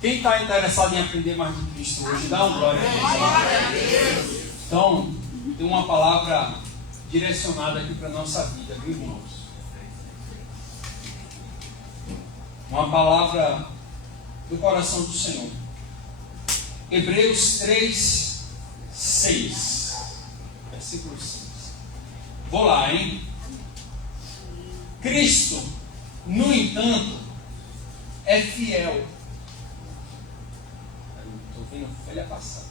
Quem está interessado em aprender mais de Cristo hoje, dá um glória a Deus. Então, tem uma palavra direcionada aqui para a nossa vida, viu, irmãos? Uma palavra do coração do Senhor. Hebreus 3, 6. Versículo 6. Vou lá, hein? Cristo, no entanto, é fiel. Estou vendo a filha passar.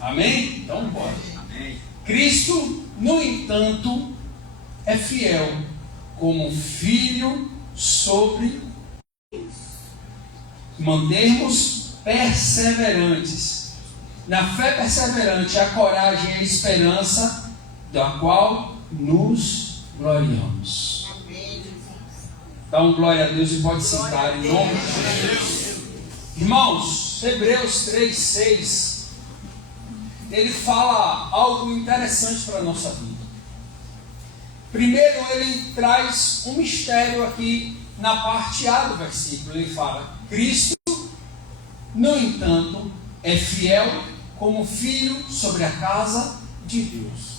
Amém? Então bora. Amém. Cristo, no entanto, é fiel como filho sobre mantermos perseverantes. Na fé perseverante, a coragem e a esperança da qual nos gloriamos. Dá um glória a Deus e pode sentar em nome de Jesus. Irmãos, Hebreus 3, 6, ele fala algo interessante para a nossa vida. Primeiro, ele traz um mistério aqui na parte A do versículo. Ele fala: Cristo, no entanto, é fiel como filho sobre a casa de Deus.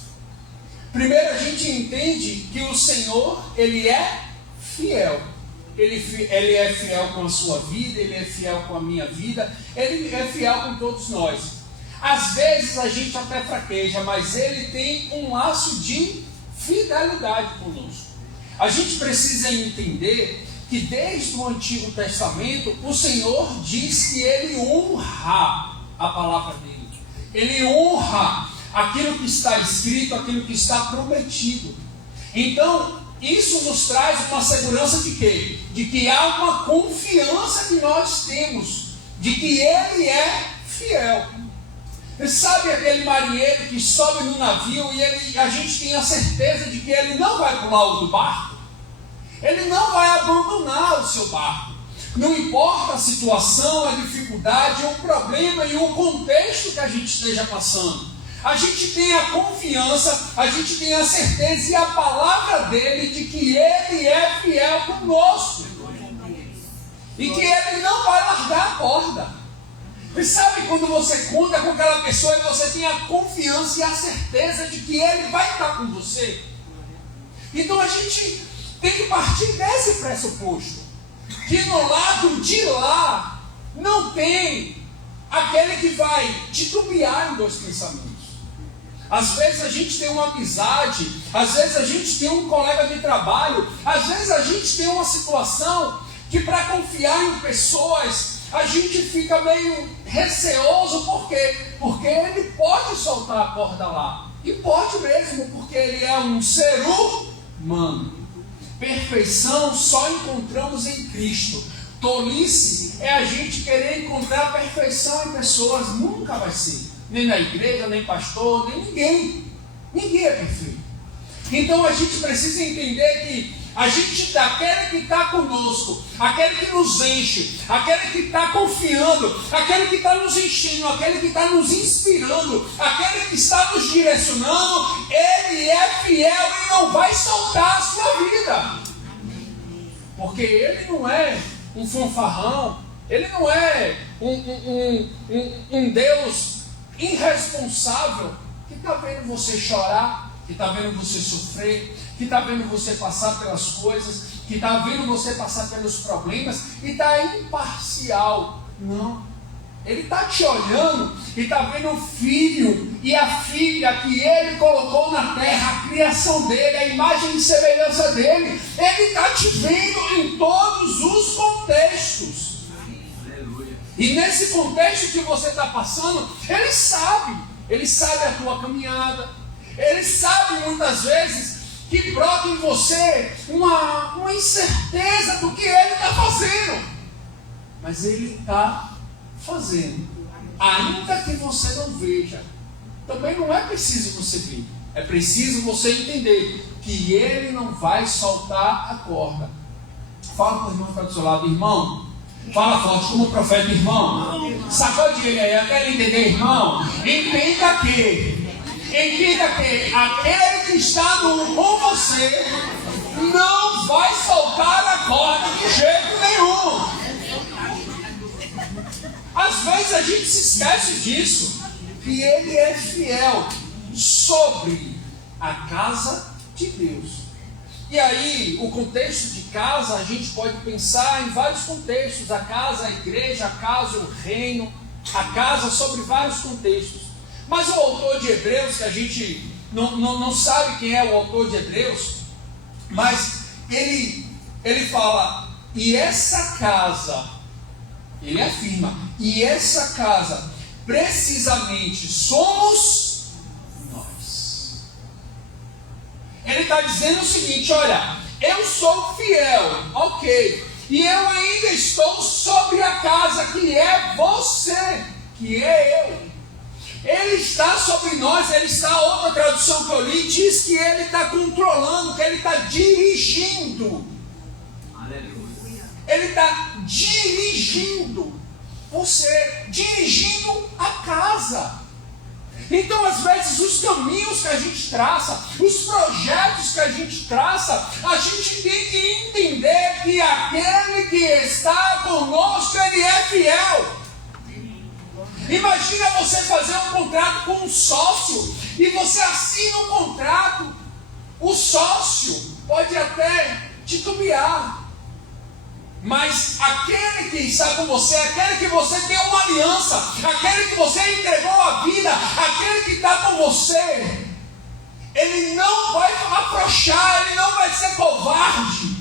Primeiro, a gente entende que o Senhor, ele é fiel. Ele é fiel com a sua vida, ele é fiel com a minha vida, ele é fiel com todos nós. Às vezes a gente até fraqueja, mas ele tem um laço de fidelidade conosco. A gente precisa entender que desde o Antigo Testamento o Senhor diz que ele honra a palavra dele. Ele honra aquilo que está escrito, aquilo que está prometido. Então, isso nos traz uma segurança de quê? De que há uma confiança que nós temos, de que ele é fiel. Você sabe aquele marinheiro que sobe no navio e a gente tem a certeza de que ele não vai pular do barco? Ele não vai abandonar o seu barco. Não importa a situação, a dificuldade, o problema e o contexto que a gente esteja passando. A gente tem a confiança, a gente tem a certeza e a palavra dele de que ele é fiel conosco. E que ele não vai largar a corda. E sabe quando você conta com aquela pessoa e você tem a confiança e a certeza de que ele vai estar com você? Então a gente tem que partir desse pressuposto. Que no lado de lá não tem aquele que vai titubear em dois pensamentos. Às vezes a gente tem uma amizade, às vezes a gente tem um colega de trabalho, às vezes a gente tem uma situação que para confiar em pessoas a gente fica meio receoso. Por quê? Porque ele pode soltar a corda lá. E pode mesmo, porque ele é um ser humano. Perfeição só encontramos em Cristo. Tolice é a gente querer encontrar perfeição em pessoas. Nunca vai ser. Nem na igreja, nem pastor, nem ninguém. Ninguém é perfeito. Então a gente precisa entender que a gente, aquele que está conosco, aquele que nos enche, aquele que está confiando, aquele que está nos enchendo, aquele que está nos inspirando, aquele que está nos direcionando, ele é fiel e não vai soltar a sua vida. Porque ele não é um fanfarrão, ele não é um Deus irresponsável que está vendo você chorar, que está vendo você sofrer, que está vendo você passar pelas coisas, que está vendo você passar pelos problemas e está imparcial. Não. Ele está te olhando e está vendo o filho e a filha que ele colocou na terra, a criação dele, a imagem e semelhança dele. Ele está te vendo em todos os contextos. E nesse contexto que você está passando, ele sabe a tua caminhada, ele sabe muitas vezes que brota em você uma incerteza do que ele está fazendo. Mas ele está fazendo, ainda que você não veja. Também não é preciso você ver, é preciso você entender que ele não vai soltar a corda. Fala com o irmão que está do seu lado: irmão, fala forte como profeta, irmão. Sacode ele aí, até ele entender, irmão. Entenda que aquele que está com você não vai soltar a corda de jeito nenhum. vezes a gente se esquece disso, que Ele é fiel sobre a casa de Deus. E aí, o contexto de casa, a gente pode pensar em vários contextos: a casa, a igreja, a casa, o reino, a casa, sobre vários contextos. Mas o autor de Hebreus, que a gente não sabe quem é o autor de Hebreus, mas ele fala, e essa casa, ele afirma, e essa casa, precisamente, somos nós. Ele está dizendo o seguinte: olha, eu sou fiel, ok, e eu ainda estou sobre a casa, que é você, que é eu. Ele está sobre nós. Ele está, outra tradução que eu li diz que Ele está controlando, que Ele está dirigindo. Aleluia. Ele está dirigindo você, dirigindo a casa. Então, às vezes, os caminhos que a gente traça, os projetos que a gente traça, a gente tem que entender que aquele que está conosco, Ele é fiel. Imagina você fazer um contrato com um sócio e você assina um contrato. O sócio pode até titubear, mas aquele que está com você, aquele que você tem uma aliança, aquele que você entregou a vida, aquele que está com você, ele não vai afrouxar, ele não vai ser covarde,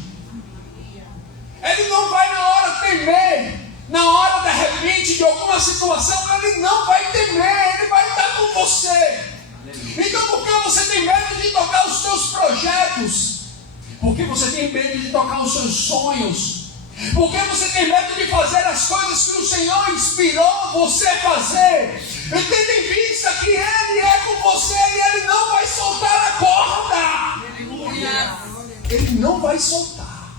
ele não vai na hora temer. Na hora, de repente, de alguma situação, Ele não vai temer, Ele vai estar com você. Então, por que você tem medo de tocar os seus projetos? Por que você tem medo de tocar os seus sonhos? Por que você tem medo de fazer as coisas que o Senhor inspirou você a fazer? Tendo em vista que Ele é com você e Ele não vai soltar a corda. Ele não vai soltar.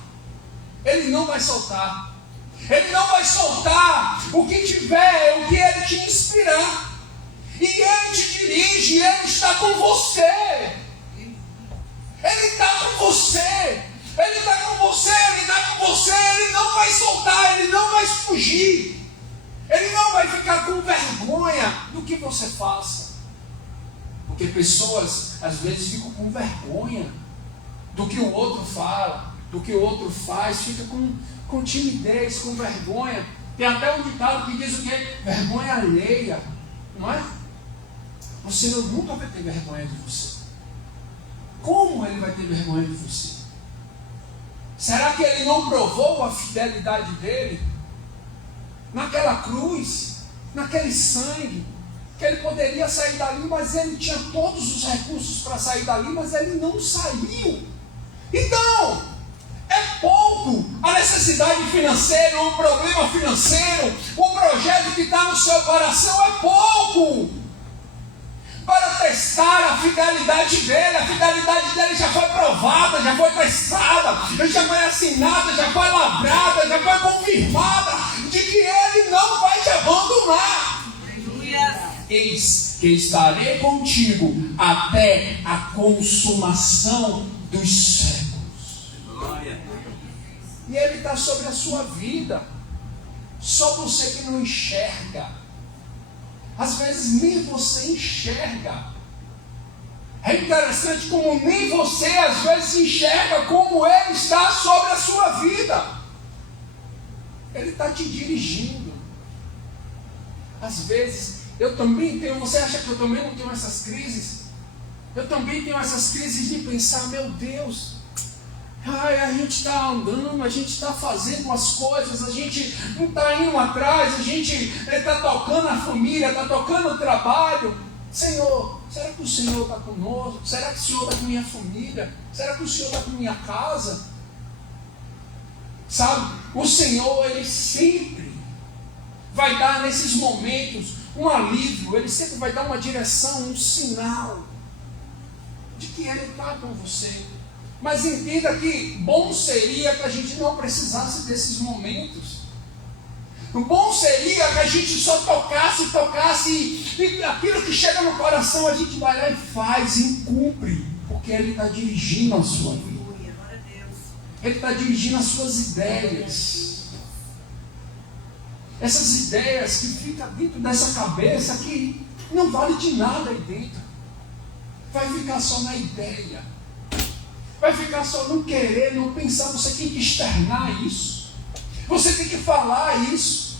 Ele não vai soltar. Ele não vai soltar o que tiver, o que Ele te inspirar. E Ele te dirige, Ele está com você. Ele está com você. Ele está com você, Ele está com você. Ele não vai soltar, Ele não vai fugir. Ele não vai ficar com vergonha do que você faça. Porque pessoas, às vezes, ficam com vergonha do que o outro fala, do que o outro faz, fica com timidez, com vergonha. Tem até um ditado que diz o quê? Vergonha alheia, não é? O Senhor nunca vai ter vergonha de você. Como Ele vai ter vergonha de você? Será que Ele não provou a fidelidade dEle? Naquela cruz, naquele sangue, que Ele poderia sair dali, mas Ele tinha todos os recursos para sair dali, mas Ele não saiu. Então, é pouco a necessidade financeira, o problema financeiro, o projeto que está no seu coração é pouco para testar a fidelidade dele. A fidelidade dele já foi provada, já foi testada, já foi assinada, já foi lavrada, já foi confirmada de que Ele não vai te abandonar. Eis que estarei contigo até a consumação dos séculos. E Ele está sobre a sua vida. Só você que não enxerga. Às vezes nem você enxerga. É interessante como nem você às vezes enxerga como Ele está sobre a sua vida. Ele está te dirigindo. Às vezes eu também tenho. Você acha que eu também não tenho essas crises? Eu também tenho essas crises de pensar: meu Deus, a gente está andando, a gente está fazendo as coisas, a gente não está indo atrás, a gente está tocando a família, está tocando o trabalho. Senhor, será que o Senhor está conosco? Será que o Senhor está com minha família? Será que o Senhor está com minha casa? Sabe, o Senhor, Ele sempre vai dar nesses momentos um alívio, Ele sempre vai dar uma direção, um sinal de que Ele está com você. Mas entenda que bom seria que a gente não precisasse desses momentos. O bom seria que a gente só tocasse, e aquilo que chega no coração a gente vai lá e faz, e cumpre, porque Ele está dirigindo a sua vida. Ele está dirigindo as suas ideias. essas ideias que ficam dentro dessa cabeça que não vale de nada aí dentro. Vai ficar só na ideia. Vai ficar só no querer, no pensar. Você tem que externar isso. Você tem que falar isso.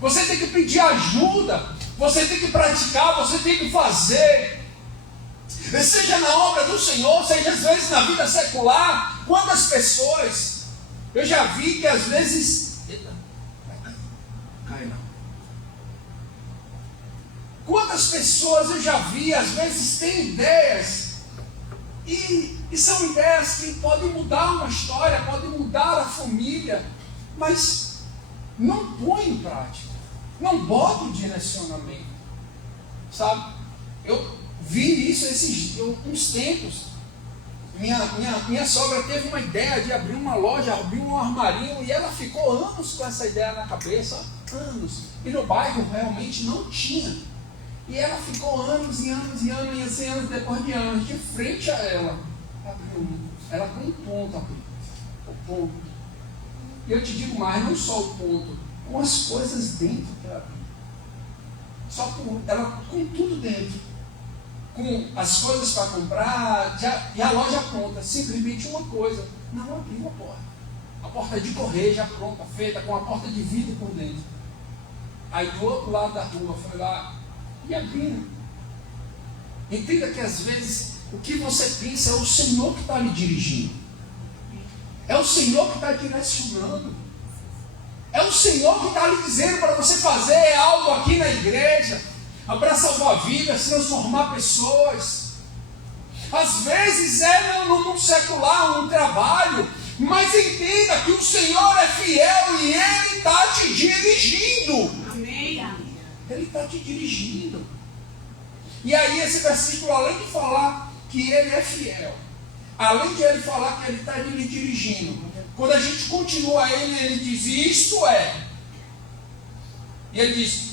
Você tem que pedir ajuda. Você tem que praticar. Você tem que fazer. Seja na obra do Senhor, seja às vezes na vida secular. Quantas pessoas eu já vi que às vezes... Eita, cai não. Quantas pessoas eu já vi, às vezes têm ideias, e são ideias que podem mudar uma história, podem mudar a família, mas não põe em prática, não bota o direcionamento, sabe? Eu vi isso uns tempos. Minha sogra teve uma ideia de abrir uma loja, abrir um armarinho, e ela ficou anos com essa ideia na cabeça, anos, e no bairro realmente não tinha. E ela ficou anos e anos e anos e assim, anos depois de anos, de frente a ela, abriu ela com um ponto abriu, o ponto. E eu te digo mais, não só o ponto, com as coisas dentro que ela abriu. Só com ela, com tudo dentro. Com as coisas para comprar, e a loja pronta, simplesmente uma coisa, não abriu a porta. A porta de correio já pronta, feita, com a porta de vidro por dentro. Aí do outro lado da rua, foi lá e abrindo. Entenda que às vezes o que você pensa é o Senhor que está lhe dirigindo. É o Senhor que está direcionando. É o Senhor que está lhe dizendo para você fazer algo aqui na igreja, para salvar vidas, transformar pessoas. Às vezes é no mundo secular um trabalho, mas entenda que o Senhor é fiel e Ele está te dirigindo. Amém. Ele está te dirigindo. E aí esse versículo, além de falar que Ele é fiel, além de Ele falar que Ele está lhe dirigindo, quando a gente continua Ele diz, isto é. E Ele diz,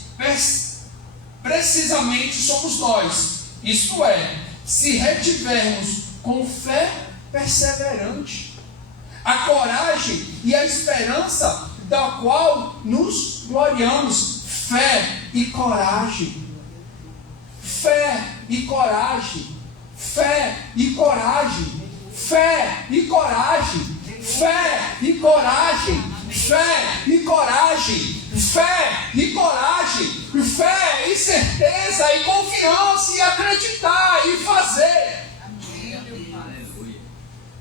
precisamente somos nós, isto é, se retivermos com fé perseverante, a coragem e a esperança da qual nos gloriamos. Fé e coragem. Fé e coragem. Fé e coragem. Fé e coragem. Fé e coragem. Fé e coragem. Fé e coragem. Fé e certeza e confiança e acreditar e fazer.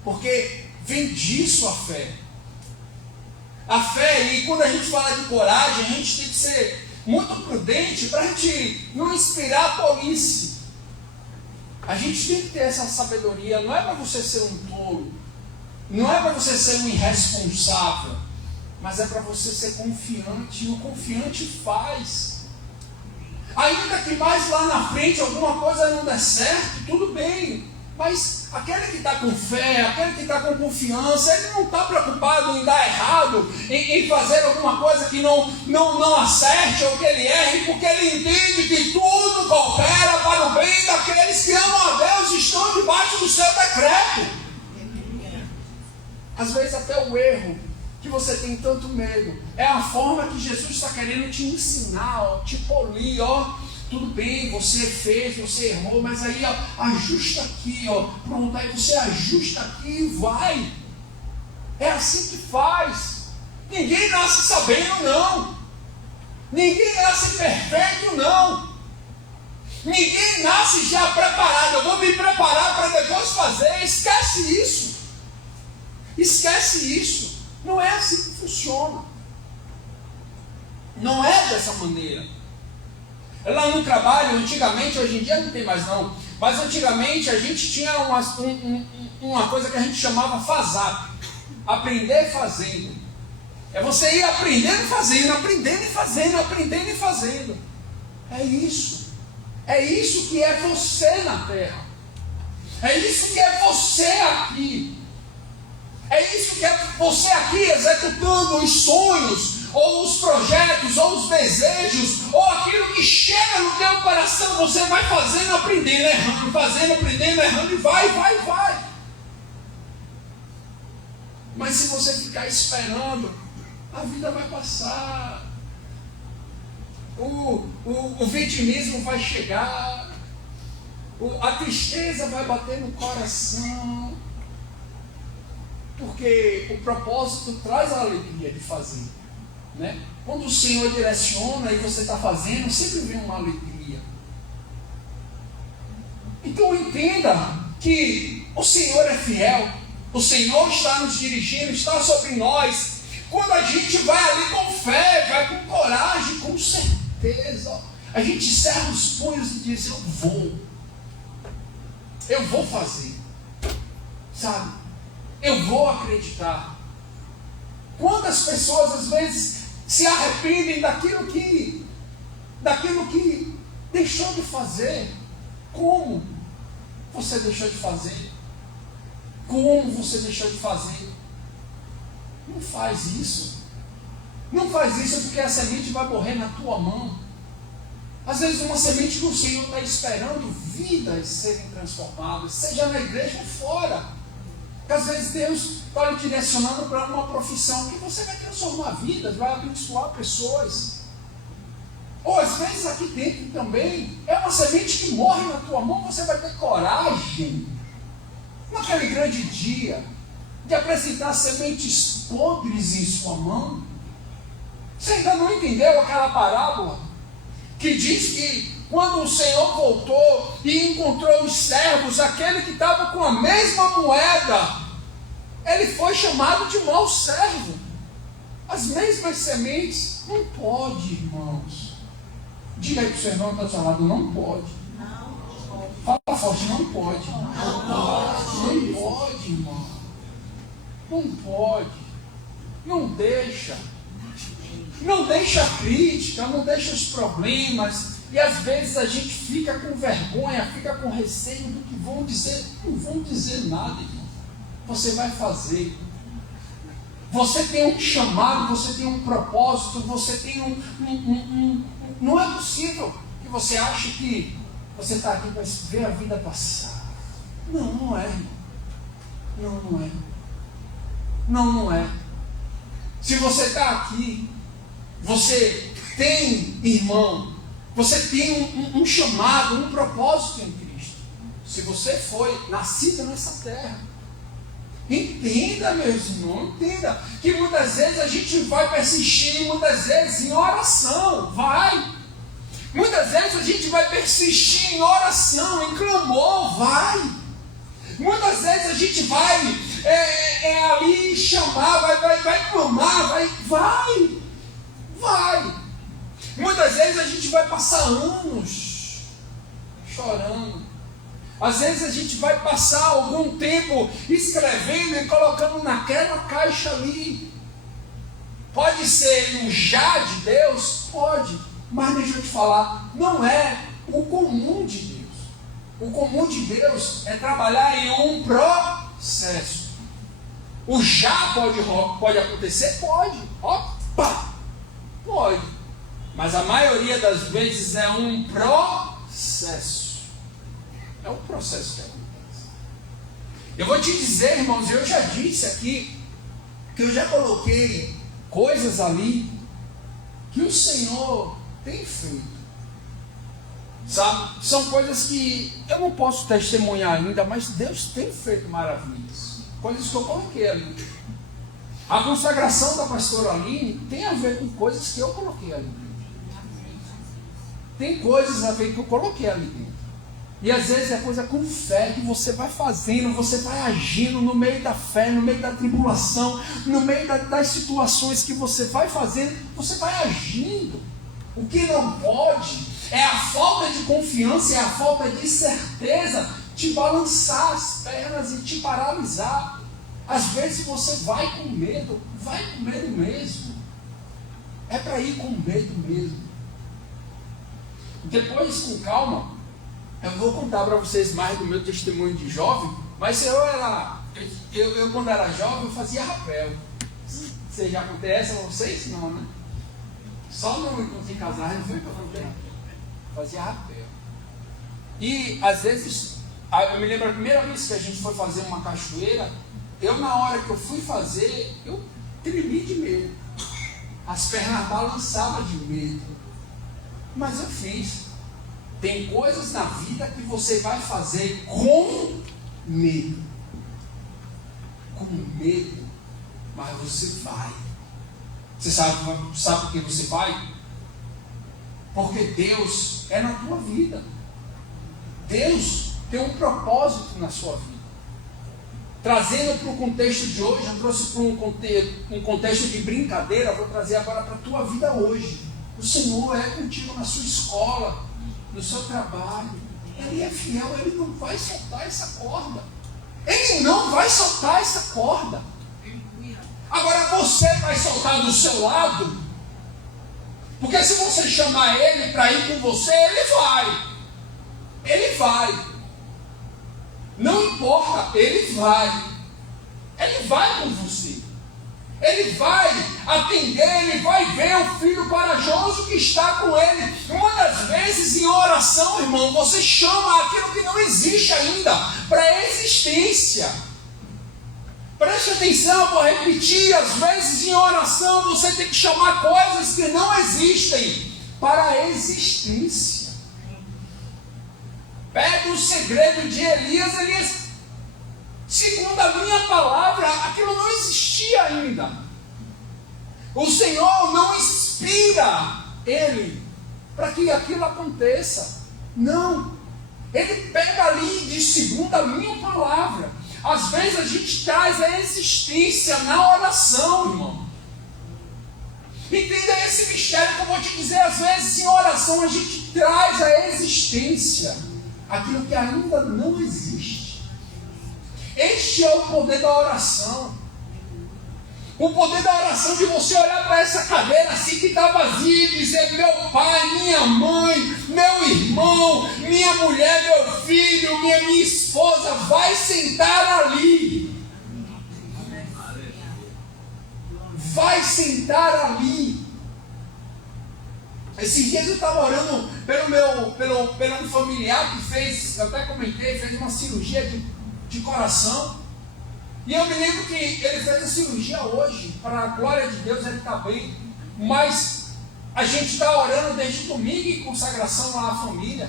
Porque vem disso a fé. A fé, e quando a gente fala de coragem, a gente tem que ser muito prudente para a gente não inspirar a tolice. A gente tem que ter essa sabedoria. Não é para você ser um tolo, não é para você ser um irresponsável, mas é para você ser confiante. E o confiante faz. Ainda que mais lá na frente alguma coisa não der certo, tudo bem. Mas aquele que está com fé, aquele que está com confiança, ele não está preocupado em dar errado, em fazer alguma coisa que não acerte ou que ele erre, porque ele entende que tudo coopera para o bem daqueles que amam a Deus e estão debaixo do seu decreto. Às vezes até o erro que você tem tanto medo é a forma que Jesus está querendo te ensinar, ó, te polir, ó. Tudo bem, você fez, você errou, mas aí ó, ajusta aqui, ó, pronto, aí você ajusta aqui e vai. É assim que faz. Ninguém nasce sabendo, não. Ninguém nasce perfeito, não. Ninguém nasce já preparado. Eu vou me preparar para depois fazer. Esquece isso. Esquece isso. Não é assim que funciona. Não é dessa maneira. Lá no trabalho, antigamente, hoje em dia não tem mais não, mas antigamente a gente tinha uma coisa que a gente chamava FASAP, aprender fazendo. É você ir aprendendo e fazendo, aprendendo e fazendo, aprendendo e fazendo. É isso. É isso que é você na terra. É isso que é você aqui. É isso que é você aqui executando os sonhos, ou os projetos, ou os desejos, ou aquilo que chega no teu coração. Você vai fazendo, aprendendo, errando, fazendo, aprendendo, errando, e vai. Mas se você ficar esperando, a vida vai passar. o vitimismo vai chegar, a tristeza vai bater no coração, porque o propósito traz a alegria de fazer, né? Quando o Senhor direciona e você está fazendo, sempre vem uma alegria. Então entenda que o Senhor é fiel, o Senhor está nos dirigindo, está sobre nós. Quando a gente vai ali com fé, vai com coragem, com certeza, a gente cerra os punhos e diz: eu vou fazer, sabe? Eu vou acreditar. Quantas pessoas às vezes se arrependem daquilo que deixou de fazer? Como você deixou de fazer? Como você deixou de fazer? Não faz isso. Não faz isso porque a semente vai morrer na tua mão. Às vezes uma semente que o Senhor está esperando vidas serem transformadas, seja na igreja ou fora. Porque às vezes Deus está lhe direcionando para uma profissão que você vai transformar vidas, vai abençoar pessoas. Ou às vezes aqui dentro também é uma semente que morre na tua mão, você vai ter coragem, naquele grande dia, de apresentar sementes podres em sua mão. Você ainda não entendeu aquela parábola que diz que quando o Senhor voltou e encontrou os servos, aquele que estava com a mesma moeda, ele foi chamado de mau servo. As mesmas sementes. Não pode, irmãos. Diga aí para o seu irmão que está do seu lado: não pode. Fala forte: não pode. Não pode, irmão. Não pode. Não deixa. Não deixa a crítica, não deixa os problemas. E às vezes a gente fica com vergonha, fica com receio do que vão dizer. Não vão dizer nada, irmão. Você vai fazer. Você tem um chamado, você tem um propósito, você tem Não é possível que você ache que você está aqui para ver a vida passar. Não, não é, irmão. Não é. Não é. Se você está aqui, você tem, irmão, você tem um chamado, um propósito em Cristo. Se você foi nascido nessa terra, entenda, meus irmãos, entenda que muitas vezes a gente vai persistir, muitas vezes em oração, muitas vezes a gente vai persistir em oração, em clamor, muitas vezes a gente vai ali chamar, vai clamar, vai. Muitas vezes a gente vai passar anos chorando. Às vezes a gente vai passar algum tempo escrevendo e colocando naquela caixa ali. Pode ser um já de Deus? Pode. Mas deixa eu te falar, não é o comum de Deus. O comum de Deus é trabalhar em um processo. O já pode acontecer? Pode. Opa! Pode. Mas a maioria das vezes é um processo. É um processo que acontece. Eu vou te dizer, irmãos, eu já disse aqui que eu já coloquei coisas ali que o Senhor tem feito. Sabe? São coisas que eu não posso testemunhar ainda, mas Deus tem feito maravilhas. Coisas que eu coloquei ali. A consagração da pastora Aline tem a ver com coisas que eu coloquei ali. Tem coisas a ver que eu coloquei ali dentro. E às vezes é coisa com fé que você vai fazendo, você vai agindo no meio da fé, no meio da tribulação, no meio das situações que você vai fazendo, você vai agindo. O que não pode é a falta de confiança, é a falta de certeza te balançar as pernas e te paralisar. Às vezes você vai com medo mesmo. É para ir com medo mesmo. Depois, com calma, eu vou contar para vocês mais do meu testemunho de jovem, mas eu quando era jovem, eu fazia rapel. Você já acontece a vocês? Não, né? Só no encontro em casar, não foi que eu contei. Fazia rapel. E, às vezes, eu me lembro a primeira vez que a gente foi fazer uma cachoeira, na hora que eu fui fazer, eu tremi de medo. As pernas balançavam de medo. mas eu fiz. Tem coisas na vida que você vai fazer com medo. Com medo, mas você vai. Você sabe por que você vai? Porque Deus é na tua vida. Deus tem um propósito na sua vida. Trazendo para o contexto de hoje, eu trouxe para um contexto de brincadeira, vou trazer agora para a tua vida hoje. O Senhor é contigo na sua escola, no seu trabalho. Ele é fiel, Ele não vai soltar essa corda. Ele não vai soltar essa corda. Agora você vai soltar do seu lado, porque se você chamar Ele para ir com você, Ele vai. Ele vai. Não importa, Ele vai. Ele vai com você. Ele vai atender, Ele vai ver o filho corajoso que está com Ele. Uma das vezes em oração, irmão, você chama aquilo que não existe ainda para a existência. Preste atenção, eu vou repetir, às vezes em oração você tem que chamar coisas que não existem para a existência. Pega o segredo de Elias, segundo a minha palavra, aquilo não existia ainda. O Senhor não inspira ele para que aquilo aconteça. Não. Ele pega ali de segundo a minha palavra. Às vezes a gente traz a existência na oração, irmão. Entenda esse mistério que eu vou te dizer. Às vezes em oração a gente traz a existência aquilo que ainda não existe. Este é o poder da oração. O poder da oração de você olhar para essa cadeira assim que está vazia e dizer: meu pai, minha mãe, meu irmão, minha mulher, meu filho, minha esposa, vai sentar ali. Vai sentar ali. Esses dias eu estava orando pelo um familiar que fez, eu até comentei, fez uma cirurgia de coração. E eu me lembro que ele fez a cirurgia hoje, para a glória de Deus ele está bem. Mas a gente está orando desde domingo em consagração lá à família.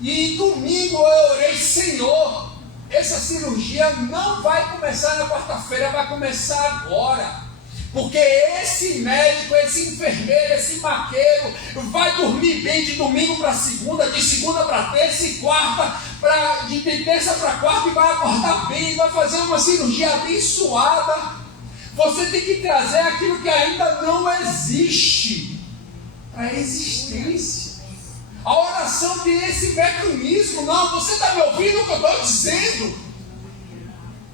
E domingo eu orei: Senhor, essa cirurgia não vai começar na quarta-feira, vai começar agora. Porque esse médico, esse enfermeiro, esse maqueiro vai dormir bem de domingo para segunda, de segunda para terça e quarta, de terça para quarta, e vai acordar bem, vai fazer uma cirurgia abençoada. Você tem que trazer aquilo que ainda não existe para a existência. A oração tem esse mecanismo. Não, você está me ouvindo o que eu estou dizendo?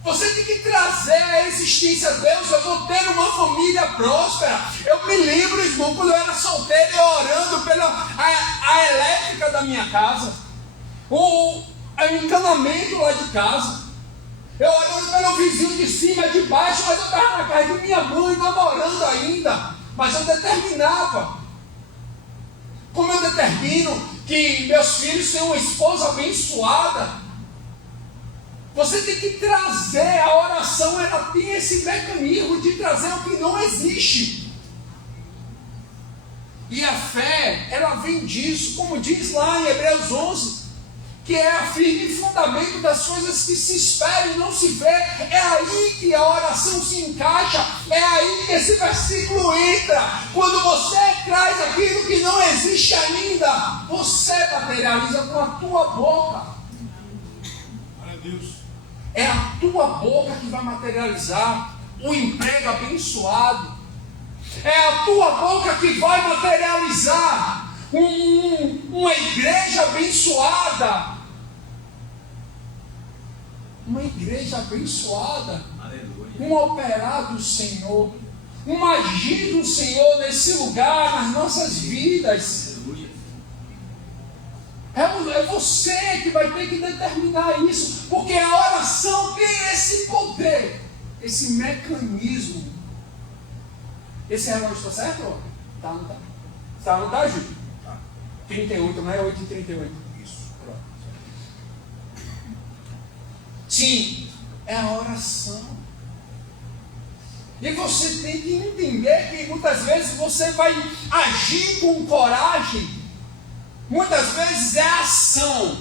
Você tem que trazer a existência a Deus. Eu vou ter uma família próspera. Eu me lembro, irmão, quando eu era solteiro, eu orando pela a elétrica da minha casa, o encanamento lá de casa, eu orando pelo vizinho de cima, de baixo, mas eu estava na casa de minha mãe, namorando ainda, mas eu determinava. Como eu determino que meus filhos tenham uma esposa abençoada? Você tem que trazer, a oração ela tem esse mecanismo de trazer o que não existe. E a fé, ela vem disso, como diz lá em Hebreus 11, que é a firme fundamento das coisas que se esperam e não se vê. É aí que a oração se encaixa, é aí que esse versículo entra. Quando você traz aquilo que não existe ainda, você materializa com a tua boca. É a tua boca que vai materializar o emprego abençoado. É a tua boca que vai materializar uma igreja abençoada. Uma igreja abençoada. Aleluia. Um operar do Senhor. Um agir do Senhor nesse lugar, nas nossas vidas. É você que vai ter que determinar isso, porque a oração tem esse poder, esse mecanismo. Esse relógio está certo? Tá, não tá? Tá, não tá, Júlio? Tá. 38, não é 8h38? Isso. Pronto. Sim, é a oração. E você tem que entender que muitas vezes você vai agir com coragem Muitas vezes é a ação.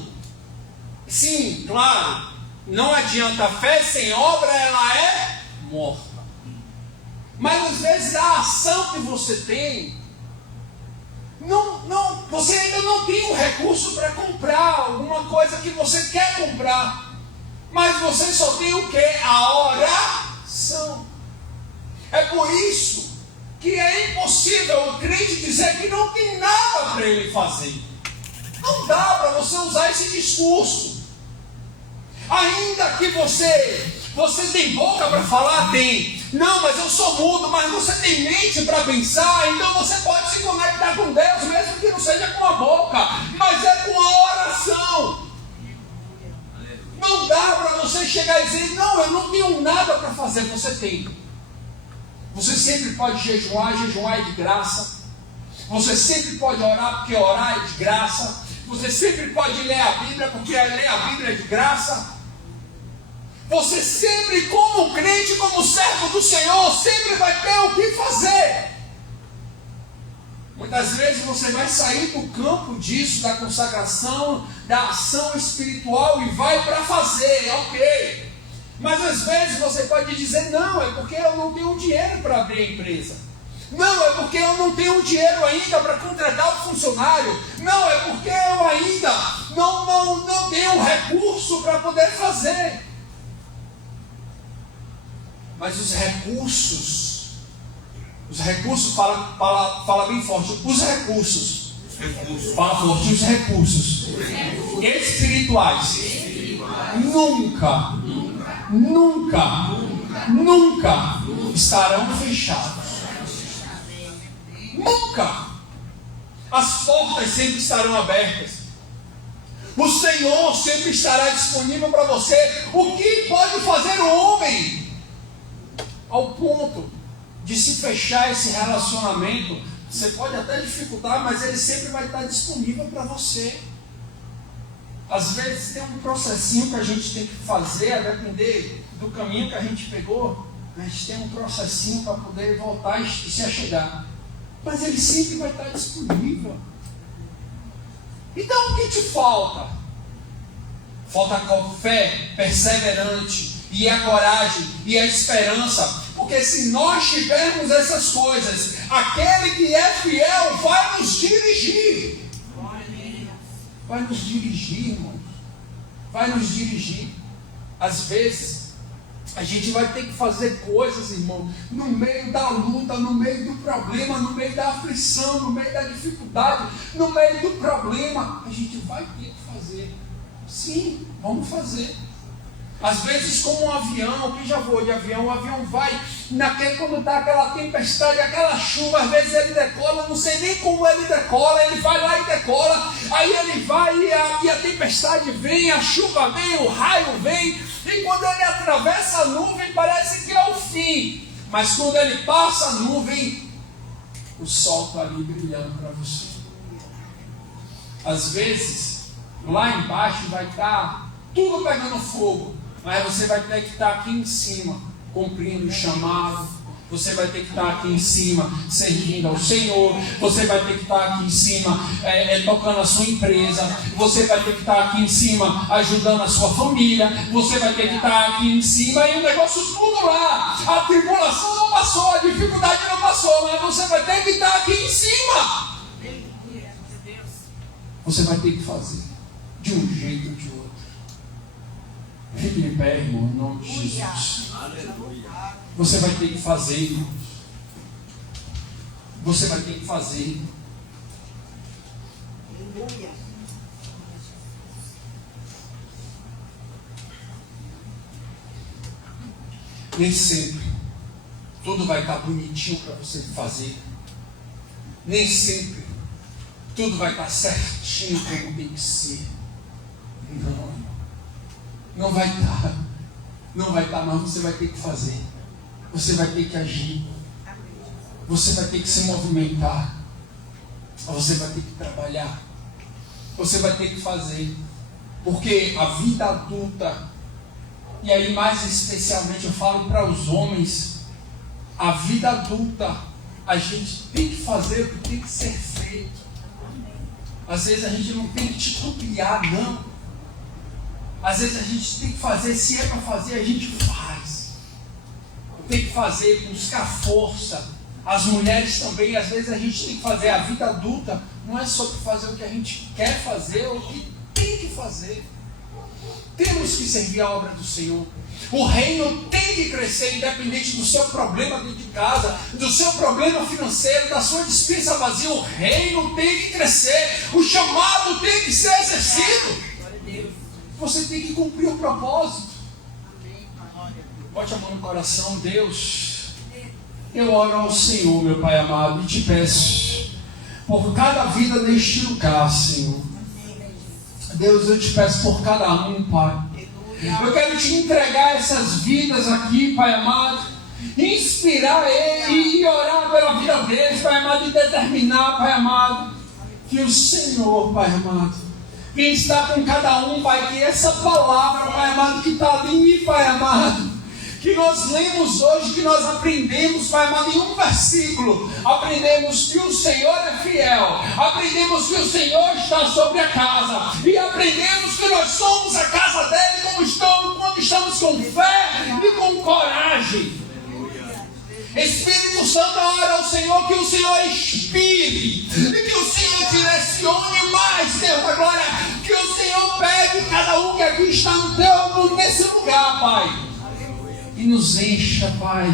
Sim, claro, não adianta, a fé sem obra, ela é morta. Mas às vezes a ação que você tem, você ainda não tem o recurso para comprar alguma coisa que você quer comprar. Mas você só tem o que? A oração. É por isso que é impossível o crente dizer que não tem nada para ele fazer. Não dá para você usar esse discurso. Ainda que você tem boca para falar, tem. Não, mas eu sou mudo, mas você tem mente para pensar, então você pode se conectar com Deus, mesmo que não seja com a boca, mas é com a oração. Não dá para você chegar e dizer, não, eu não tenho nada para fazer. Você tem. Você sempre pode jejuar é de graça. Você sempre pode orar, porque orar é de graça. Você sempre pode ler a Bíblia, porque ler a Bíblia é de graça. Você sempre, como crente, como servo do Senhor, sempre vai ter o que fazer. Muitas vezes você vai sair do campo disso, da consagração, da ação espiritual e vai para fazer, ok. Mas às vezes você pode dizer, não, é porque eu não tenho dinheiro para abrir a empresa. Não, é porque eu não tenho dinheiro ainda para contratar o funcionário. Não, é porque eu ainda não tenho recurso para poder fazer. Mas os recursos, fala bem forte, os recursos, fala forte, os recursos espirituais nunca estarão fechados. Nunca. As portas sempre estarão abertas. O Senhor sempre estará disponível para você. O que pode fazer o homem ao ponto de se fechar esse relacionamento? Você pode até dificultar, mas ele sempre vai estar disponível para você. Às vezes tem um processinho que a gente tem que fazer, a depender do caminho que a gente pegou, a gente tem um processinho para poder voltar e se achegar. Mas ele sempre vai estar disponível. Então o que te falta? Falta a fé perseverante, e a coragem, e a esperança. Porque se nós tivermos essas coisas, aquele que é fiel vai nos dirigir. Vai nos dirigir, irmãos. Vai nos dirigir. Às vezes, a gente vai ter que fazer coisas, irmão, no meio da luta, no meio do problema, no meio da aflição, no meio da dificuldade, no meio do problema. A gente vai ter que fazer. Sim, vamos fazer. Às vezes, como um avião, quem já voou de avião, o avião vai, quando está aquela tempestade, aquela chuva, às vezes ele decola, não sei nem como ele decola, ele vai lá e decola, aí ele vai e a tempestade vem, a chuva vem, o raio vem, e quando ele atravessa a nuvem, parece que é o fim, mas quando ele passa a nuvem, o sol está ali brilhando para você. Às vezes, lá embaixo vai estar tudo pegando fogo, mas você vai ter que estar aqui em cima, cumprindo o chamado. Você vai ter que estar aqui em cima, servindo ao Senhor. Você vai ter que estar aqui em cima, tocando a sua empresa. Você vai ter que estar aqui em cima, ajudando a sua família. Você vai ter que estar aqui em cima e o negócio tudo lá. A tribulação não passou, a dificuldade não passou, mas você vai ter que estar aqui em cima. Você vai ter que fazer de um jeito ou de outro. Fique de pé, irmão, em nome de Jesus. Você vai ter que fazer, irmãos. Você vai ter que fazer. Nem sempre tudo vai estar bonitinho para você fazer. Nem sempre tudo vai estar certinho como tem que ser. Não vai estar. Não vai estar, mas você vai ter que fazer. Você vai ter que agir. Você vai ter que se movimentar. Você vai ter que trabalhar. Você vai ter que fazer. Porque a vida adulta, e aí mais especialmente eu falo para os homens, a vida adulta, a gente tem que fazer o que tem que ser feito. Às vezes a gente não tem que titubear, não. Às vezes a gente tem que fazer, se é para fazer, a gente faz. Tem que fazer, buscar força. As mulheres também, às vezes a gente tem que fazer. A vida adulta não é sobre fazer o que a gente quer fazer ou o que tem que fazer. Temos que servir a obra do Senhor. O reino tem que crescer, independente do seu problema dentro de casa, do seu problema financeiro, da sua despensa vazia. O reino tem que crescer. O chamado tem que ser exercido. Você tem que cumprir o propósito. Bote a mão no coração. Deus, eu oro ao Senhor, meu Pai amado, e te peço por cada vida neste lugar, Senhor. Deus, eu te peço por cada um, Pai. Eu quero te entregar essas vidas aqui, Pai amado, inspirar ele e orar pela vida deles, Pai amado, e determinar, Pai amado, que o Senhor, Pai amado, quem está com cada um, Pai, que essa palavra, Pai amado, que está ali, Pai amado, que nós lemos hoje, que nós aprendemos, Pai amado, em um versículo, aprendemos que o Senhor é fiel, aprendemos que o Senhor está sobre a casa, e aprendemos que nós somos a casa dele quando estamos com fé e com coragem. Espírito Santo, ora ao Senhor que o Senhor inspire e que o Senhor direcione mais, Deus da glória, que o Senhor pegue cada um que aqui está nesse lugar, Pai, e nos encha, Pai,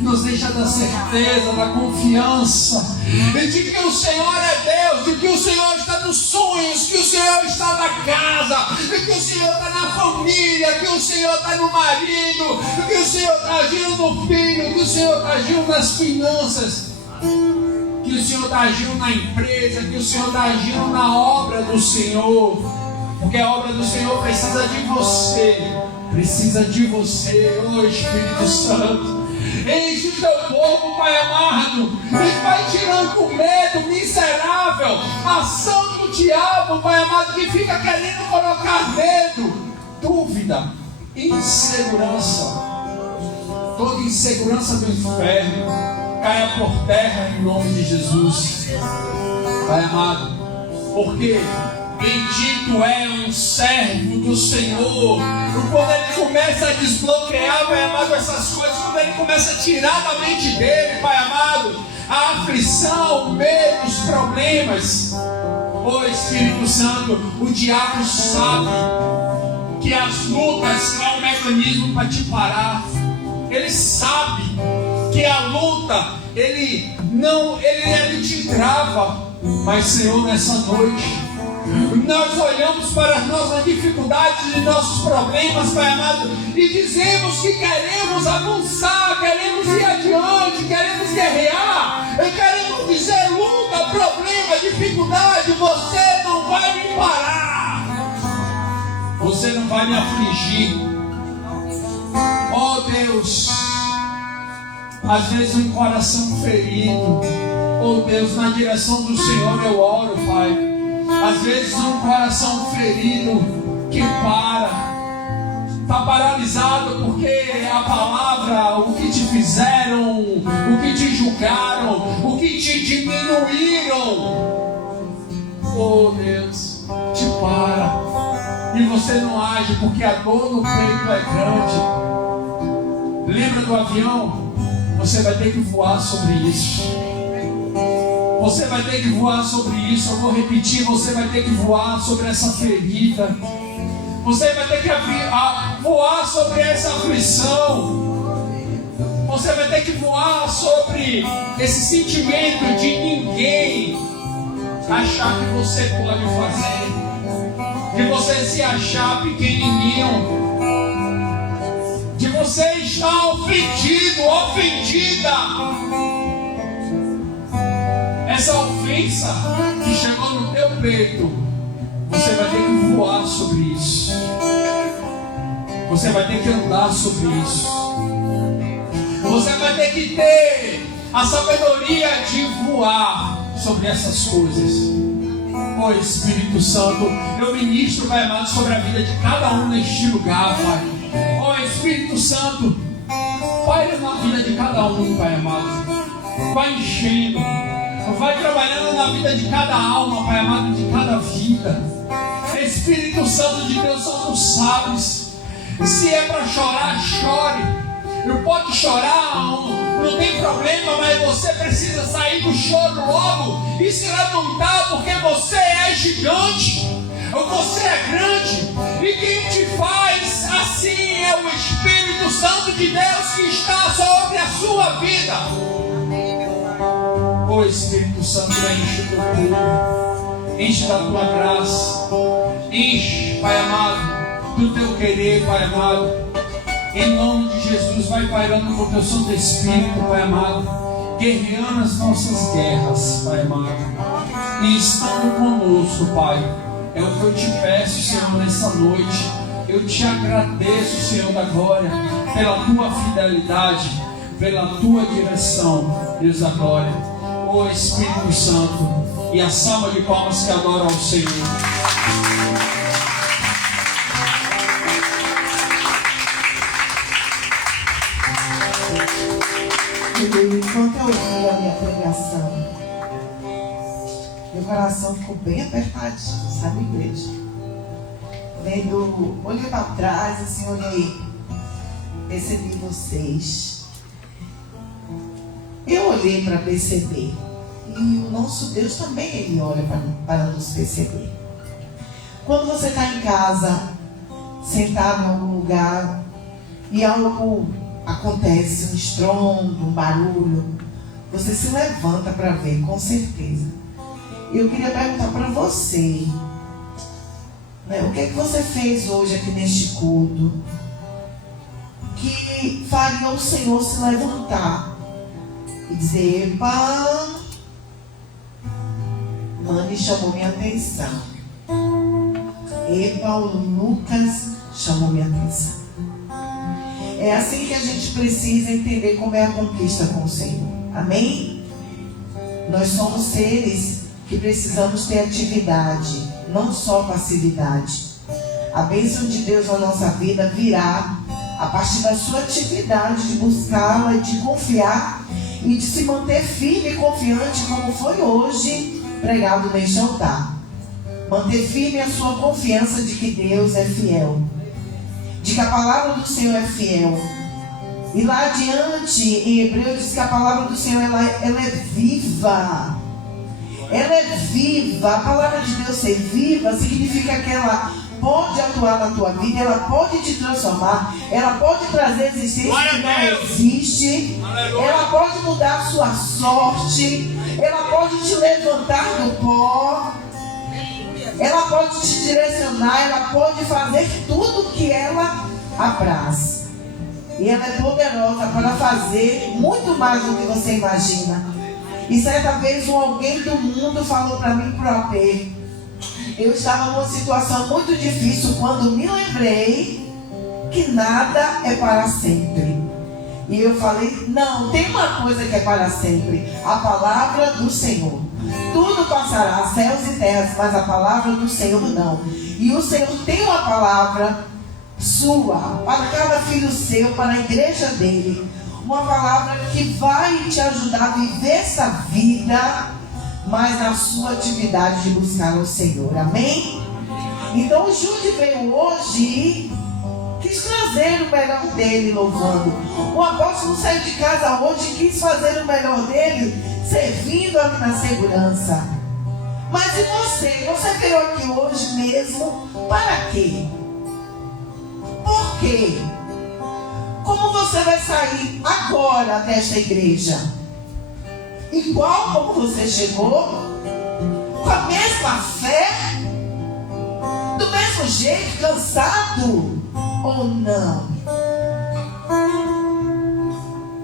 nos encha da certeza, da confiança de que o Senhor é Deus, de que o Senhor está nos sonhos, que o Senhor está na casa, de que o Senhor está na família, que o Senhor está no marido, que o Senhor está agindo no filho, que o Senhor está agindo nas finanças, que o Senhor está agindo na empresa, que o Senhor está agindo na obra do Senhor, porque a obra do Senhor precisa de você. Precisa de você, oh Espírito Santo. Enche o teu povo, Pai amado, e vai tirando o medo miserável, a ação do diabo, Pai amado, que fica querendo colocar medo, dúvida, insegurança. Toda insegurança do inferno caia por terra em nome de Jesus, Pai amado, porque bendito é um servo do Senhor. Quando ele começa a desbloquear, Pai amado, essas coisas, quando ele começa a tirar da mente dele, Pai amado, a aflição, o medo, os problemas. Oh Espírito Santo, o diabo sabe que as lutas é um mecanismo para te parar. Ele sabe que a luta, ele te trava. Mas Senhor, nessa noite, nós olhamos para as nossas dificuldades e nossos problemas, Pai amado, e dizemos que queremos avançar, queremos ir adiante, queremos guerrear, queremos dizer: luta, problema, dificuldade, você não vai me parar, você não vai me afligir. Oh Deus, às vezes um coração ferido, oh Deus, na direção do Senhor eu oro, Pai. Às vezes um coração ferido que está paralisado porque a palavra, o que te fizeram, o que te julgaram, o que te diminuíram, oh Deus, te para, e você não age porque a dor no peito é grande. Lembra do avião? Você vai ter que voar sobre isso. Você vai ter que voar sobre isso. Eu vou repetir: você vai ter que voar sobre essa ferida. Você vai ter que voar sobre essa aflição. Você vai ter que voar sobre esse sentimento de ninguém achar que você pode fazer, de você se achar pequenininho, de você estar ofendido, ofendida. Essa ofensa que chegou no teu peito, você vai ter que voar sobre isso. Você vai ter que andar sobre isso. Você vai ter que ter a sabedoria de voar sobre essas coisas. Oh Espírito Santo, eu ministro, Pai amado, sobre a vida de cada um neste lugar, Pai. Oh Espírito Santo, Pai, na vida de cada um, Pai amado, vai enchendo. Vai trabalhando na vida de cada alma, Pai amado, de cada vida. Espírito Santo de Deus, só tu sabes. Se é para chorar, chore. Não pode chorar, não tem problema, mas você precisa sair do choro logo e se levantar, porque você é gigante, você é grande, e quem te faz assim é o Espírito Santo de Deus que está sobre a sua vida. Ô Espírito Santo, enche o teu povo, enche da tua graça, enche, Pai amado, do teu querer, Pai amado. Em nome de Jesus, vai pairando com o teu Santo Espírito, Pai amado, guerreando as nossas guerras, Pai amado, e estando conosco, Pai. É o que eu te peço, Senhor, nessa noite. Eu te agradeço, Senhor da glória, pela tua fidelidade, pela tua direção, Deus da glória. Ô Espírito Santo, e a salva de palmas que adora ao Senhor. Enquanto eu ouvi a minha pregação, meu coração ficou bem apertadinho, sabe, igreja? Olhei para trás, assim, olhei, percebi vocês. Eu olhei para perceber, e o nosso Deus também, Ele olha para nos perceber. Quando você está em casa, sentado em algum lugar, e algo acontece, um estrondo, um barulho, você se levanta para ver, com certeza. E eu queria perguntar para você, né, o que é que você fez hoje aqui neste culto que faria o Senhor se levantar e dizer: epa, Mani chamou minha atenção, epa, o Lucas chamou minha atenção. É assim que a gente precisa entender como é a conquista com o Senhor. Amém? Nós somos seres que precisamos ter atividade, não só passividade. A bênção de Deus na nossa vida virá a partir da sua atividade de buscá-la, de confiar e de se manter firme e confiante, como foi hoje pregado neste altar. Manter firme a sua confiança de que Deus é fiel, de que a palavra do Senhor é fiel. E lá adiante, em Hebreu, diz que a palavra do Senhor ela é viva. Ela é viva. A palavra de Deus ser viva significa que ela pode atuar na tua vida, ela pode te transformar, ela pode trazer existência que não existe, ela pode mudar a sua sorte, ela pode te levantar do pó, ela pode te direcionar, ela pode fazer tudo que ela apraz. E ela é poderosa para fazer muito mais do que você imagina. E certa vez alguém do mundo falou para mim, pro AP, eu estava numa situação muito difícil quando me lembrei que nada é para sempre. E eu falei, não, tem uma coisa que é para sempre, a palavra do Senhor. Tudo passará, céus e terras, mas a palavra do Senhor não. E o Senhor tem uma palavra sua, para cada filho seu, para a igreja dele. Uma palavra que vai te ajudar a viver essa vida, mas na sua atividade de buscar o Senhor. Amém? Então o Júlio veio hoje e quis trazer o melhor dele louvando. O apóstolo saiu de casa hoje e quis fazer o melhor dele, servindo ali na segurança. Mas e você? Você veio aqui hoje mesmo para quê? Por quê? Como você vai sair agora desta igreja? Igual como você chegou? Com a mesma fé? Do mesmo jeito, cansado? Ou não?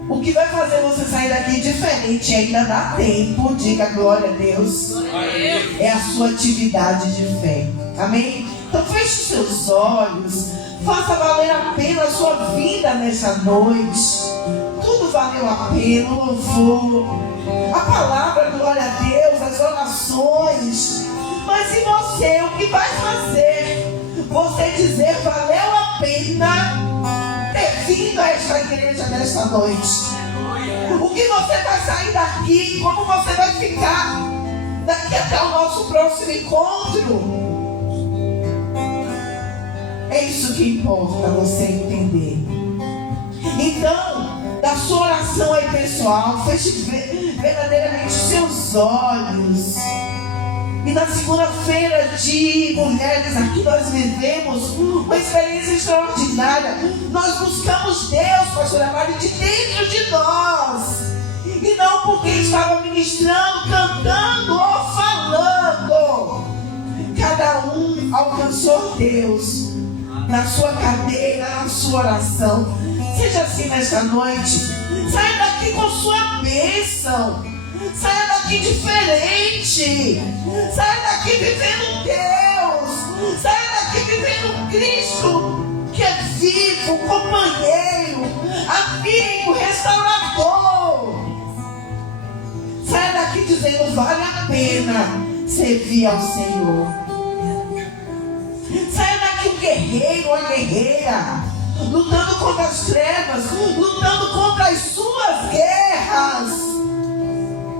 O que vai fazer você sair daqui diferente? Ainda dá tempo, diga glória a Deus. É a sua atividade de fé. Amém? Então feche os seus olhos. Faça valer a pena a sua vida nessa noite. Tudo valeu a pena, o louvor, a palavra, glória a Deus, as orações. Mas e você, o que vai fazer? Você dizer, valeu a pena ter vindo a esta igreja nesta noite. O que você vai sair daqui? Como você vai ficar daqui até o nosso próximo encontro? É isso que importa você entender. Então, da sua oração aí pessoal, feche verdadeiramente seus olhos. E na segunda-feira de mulheres aqui nós vivemos uma experiência extraordinária. Nós buscamos Deus, pastora Mari, de dentro de nós. E não porque estava ministrando, cantando ou falando. Cada um alcançou Deus na sua cadeira, na sua oração. Seja assim nesta noite. Saia daqui com sua bênção. Saia daqui diferente. Saia daqui vivendo Deus. Saia daqui vivendo Cristo, que é vivo, companheiro, amigo, restaurador. Saia daqui dizendo: vale a pena servir ao Senhor. Saia daqui um guerreiro, uma guerreira, lutando contra as trevas, lutando contra as suas guerras,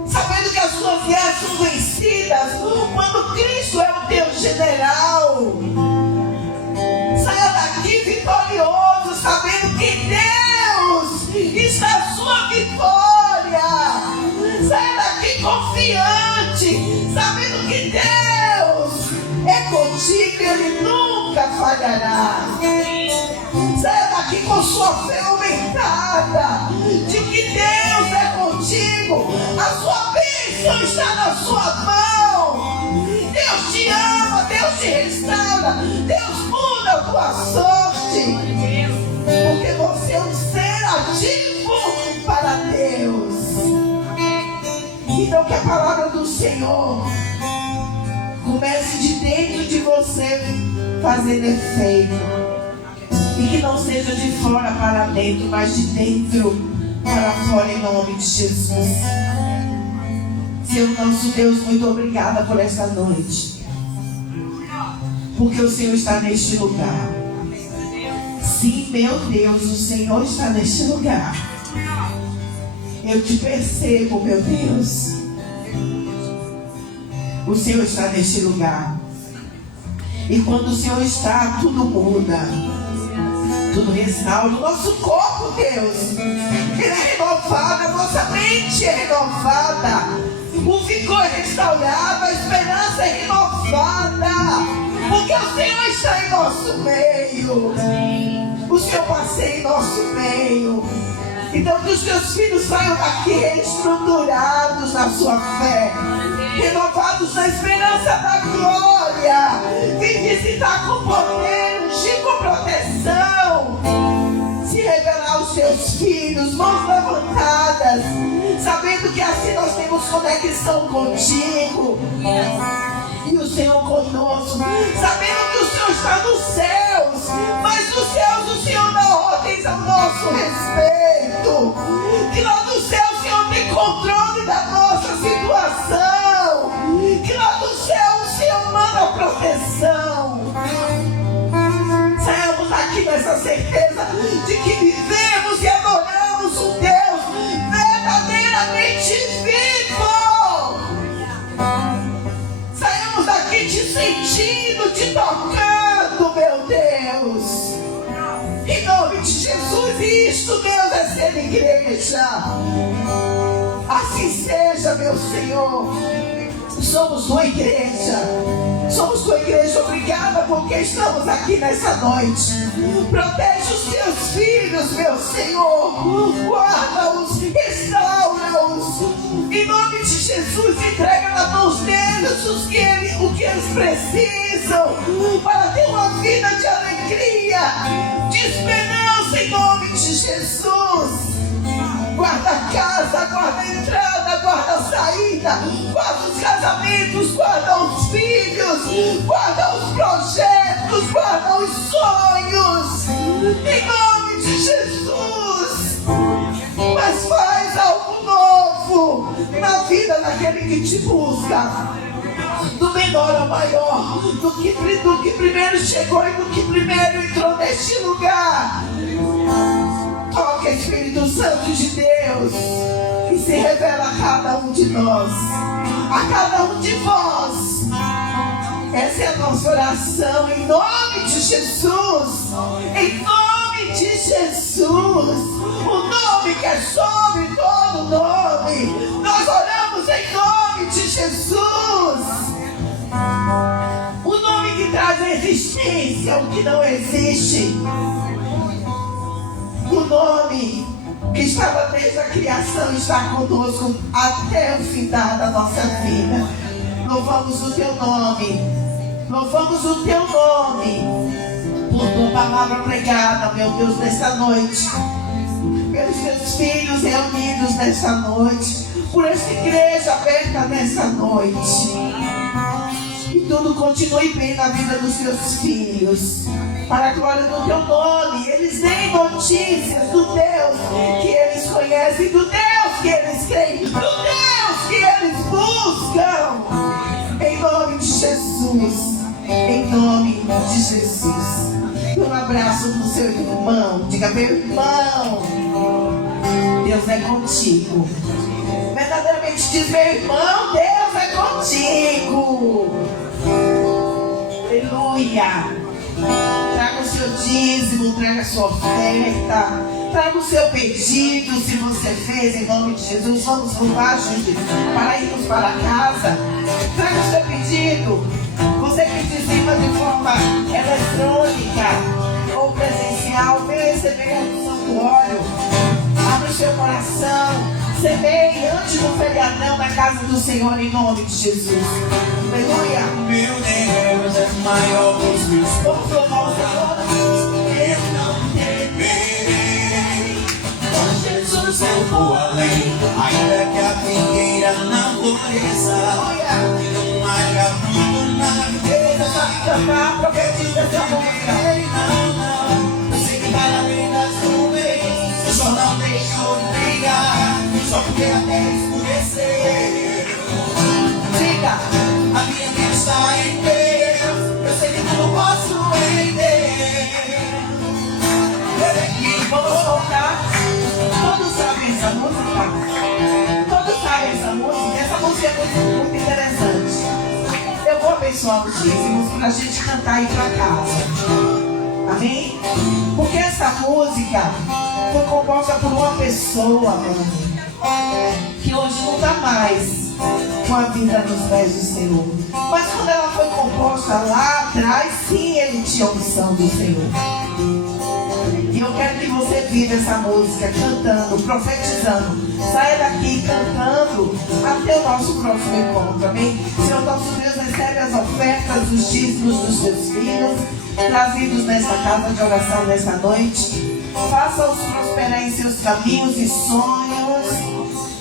sabendo que as suas guerras são vencidas quando Cristo é o teu general. Saia daqui vitorioso, sabendo que Deus está a sua vitória. Saia daqui confiante, sabendo que Deus é contigo e Ele nunca falhará. Saia daqui com sua fé aumentada, de que Deus é contigo, a sua bênção está na sua mão. Deus te ama, Deus te restaura, Deus muda a tua sorte, porque você é um ser ativo para Deus. Então que a palavra do Senhor comece de dentro de você fazer efeito. E que não seja de fora para dentro, mas de dentro para fora, em nome de Jesus. Senhor nosso Deus, muito obrigada por esta noite. Porque o Senhor está neste lugar. Sim, meu Deus, o Senhor está neste lugar. Eu te percebo, meu Deus. O Senhor está neste lugar. E quando o Senhor está, tudo muda. Tudo restaura o nosso corpo, Deus. Ele é renovado, a nossa mente é renovada. O vigor é restaurado, a esperança é renovada. Porque o Senhor está em nosso meio. O Senhor passeia em nosso meio. Então que os teus filhos saiam daqui reestruturados na sua fé, renovados na esperança da glória. Vem visitar com poder, ungir com proteção, se revelar aos teus filhos, mãos levantadas, sabendo que assim nós temos conexão contigo e o Senhor conosco, sabendo que o Senhor está nos céus, mas nos céus o Senhor dá ordens ao nosso respeito, que lá no céu o Senhor tem controle da nossa situação, que lá no céu o Senhor manda proteção. Saiamos aqui nessa certeza de que vivemos e adoramos um Deus verdadeiramente vivo. Saímos daqui te sentindo, te tocando, meu Deus. Em nome de Jesus, isto, Deus, é ser igreja. Assim seja, meu Senhor. Somos tua igreja. Somos tua igreja. Obrigada porque estamos aqui nessa noite. Protege os teus filhos, meu Senhor. Guarda-os, restaura-os. Em nome de Jesus, entrega nas mãos deles o que eles precisam para ter uma vida de alegria, de esperança, em nome de Jesus. Guarda a casa, guarda a entrada, guarda a saída, guarda os casamentos, guarda os filhos, guarda os projetos, guarda os sonhos, em nome de Jesus. Mas faz algo novo na vida daquele que te busca, do menor ao maior, do que primeiro chegou e do que primeiro entrou neste lugar. Toca, Espírito Santo de Deus, e se revela a cada um de nós, a cada um de vós. Essa é a nossa oração, em nome de Jesus. Em nome de Jesus, o nome que é sobre todo nome. Nós oramos em nome de Jesus. O nome que traz a existência o que não existe. O nome que estava desde a criação está conosco até o final da nossa vida. Louvamos o teu nome. Louvamos o teu nome por tua palavra pregada, meu Deus, nesta noite. Pelos teus filhos reunidos nesta noite. Por esta igreja aberta nesta noite. Que tudo continue bem na vida dos teus filhos. Para a glória do teu nome. Eles têm notícias do Deus que eles conhecem, do Deus que eles creem, do Deus que eles buscam. Em nome de Jesus. Em nome de Jesus. Um abraço no seu irmão. Diga, meu irmão, Deus é contigo. Verdadeiramente diz, meu irmão, Deus é contigo. Aleluia. Traga o seu dízimo, traga a sua oferta, traga o seu pedido, se você fez, em nome de Jesus. Vamos louvar, gente, para irmos para casa. Traga o seu pedido. Você que dizima de forma eletrônica ou presencial, venha receber a unção do óleo. Abra o seu coração. Semeie antes do feriadão na casa do Senhor, em nome de Jesus. Aleluia. Meu Deus é maior que os meus. Vamos louvar o Senhor. Eu não temerei. Com Jesus eu vou além. Ainda que a figueira não floresça, não haja fruto na videira. Cantar, profetiza essa música. Não. Eu sei que vai além das nuvens. Eu só não deixo de brigar. Só porque a terra escureceu. Diga. A minha vida está em Deus. Eu sei que tudo posso em Deus. Vamos voltar. Todos sabem essa música? Todos sabem essa música? Essa música é muito interessante. Eu vou abençoar os dízimos para a gente cantar e ir para casa. Amém? Porque essa música foi composta por uma pessoa, mano, que hoje não está mais com a vida nos pés do Senhor. Mas quando ela foi composta lá atrás, sim, ele tinha a unção do Senhor. E eu quero que você viva essa música cantando, profetizando. Saia daqui cantando até o nosso próximo encontro, amém? Senhor nosso Deus, recebe as ofertas, os dízimos dos seus filhos, trazidos nesta casa de oração nesta noite. Faça-os prosperar em seus caminhos e sonhos.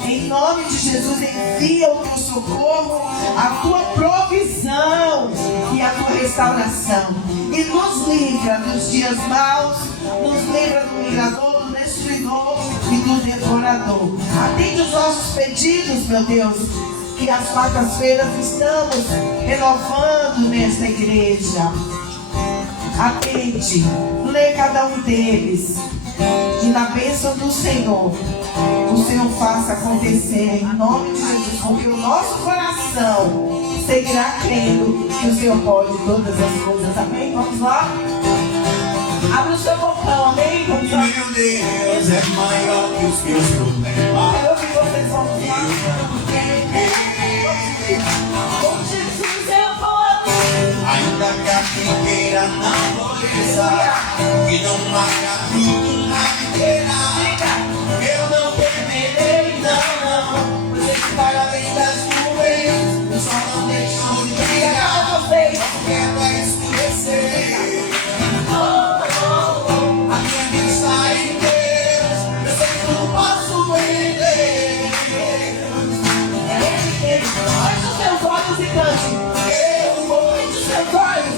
Em nome de Jesus, envia o teu socorro, a tua provisão e a tua restauração. E nos livra dos dias maus, nos livra do mirador, do destruidor e do devorador. Atende os nossos pedidos, meu Deus, que às quartas-feiras estamos renovando nesta igreja. Atende, lê cada um deles. E na bênção do Senhor, o Senhor faça acontecer em nome de Jesus, porque o nosso coração seguirá crendo que o Senhor pode todas as coisas. Amém? Vamos lá? Abra o seu bocão, amém? Vamos lá. Meu Deus é maior que os meus problemas. Eu vi vocês vão lá. Com Jesus eu vou. Ainda que a figueira não floresça, e não haja fruto na videira, eu não temerei, não. Você que vai além das nuvens, eu só não deixo de brilhar. Quero escurecer. A minha vida está em Deus. Eu sei que não posso em Deus. Feche os seus olhos e cante. Eu vou Feche os seus olhos.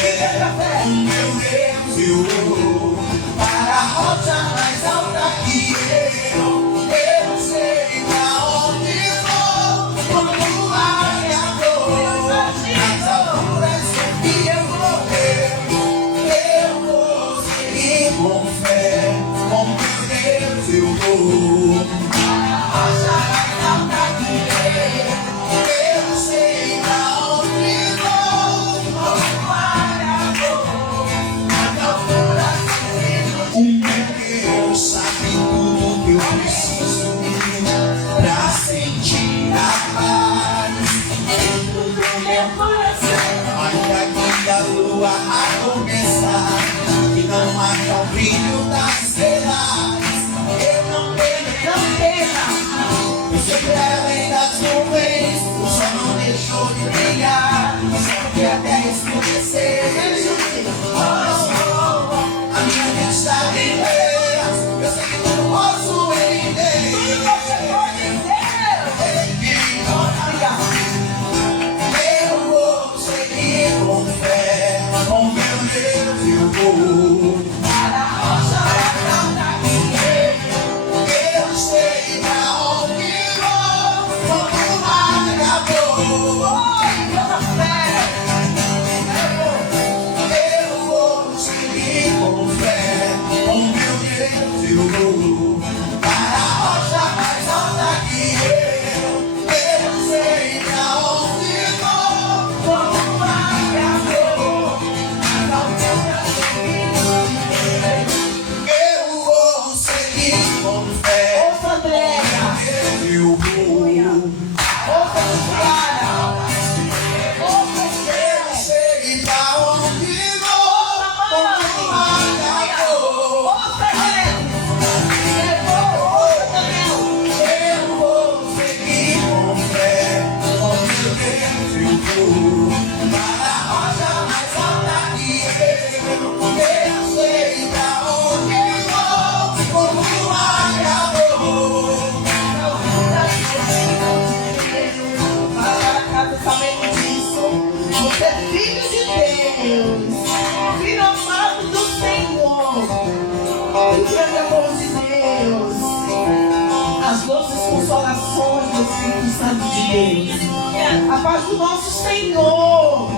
Fica a fé. meu Deus, eu vou para a rocha mais alta que eu sei pra onde vou. Quando vai a dor, nas alturas que eu vou seguir com fé, com meu consolações do Espírito Santo de Deus. A paz do nosso Senhor.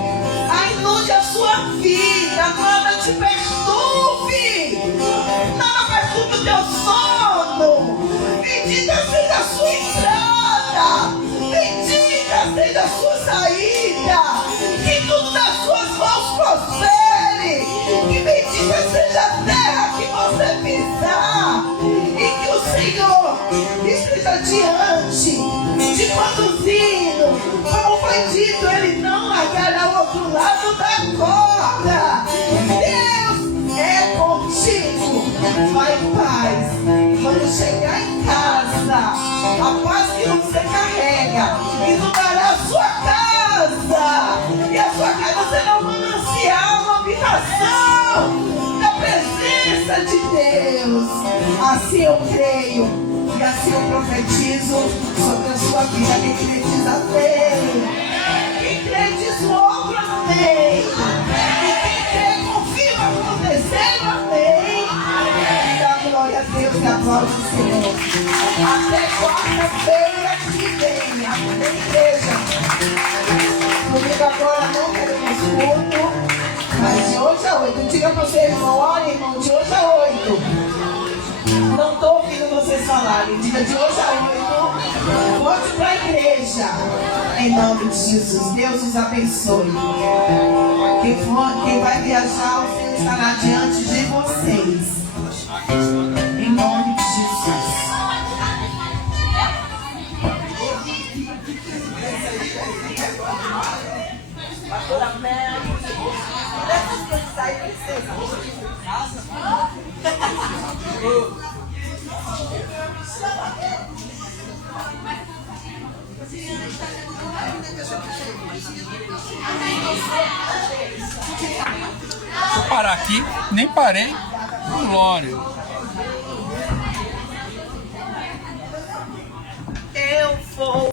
Inunde a sua vida. Nada te perturbe. Nada perturbe o teu sono. Bendita seja a sua entrada. Bendita seja a sua saída. Que tudo das suas mãos prospere. Que bendita seja a terra que você pisar. E que o Senhor esteja diante, te conduzindo. Como foi dito, Ele não largará o outro lado da corda. Deus é contigo. Vai em paz. Quando chegar em casa, a paz que você carrega inundará a sua casa. E a sua casa será uma manancial, uma habitação da presença de Deus. Assim eu creio. E assim eu profetizo sobre a sua vida. Quem crê diz amém. Quem crê diz outro amém. E quem crê confirma acontecendo amém. E dá glória a Deus e a glória do Senhor. Até quarta-feira que vem. Amém, igreja. Comigo agora não queremos culto. Mas de hoje a 8. Diga para você, irmão. Olha, irmão, de hoje a 8. Não estou ouvindo vocês falarem. Diga de hoje a 8. Volte para a igreja. Em nome de Jesus. Deus os abençoe. Quem vai viajar, o Senhor estará diante de vocês. Em nome de Jesus. Pastora Mel. Dessas coisas aí, princesa. Vou parar aqui, nem parei. Glória. Eu vou.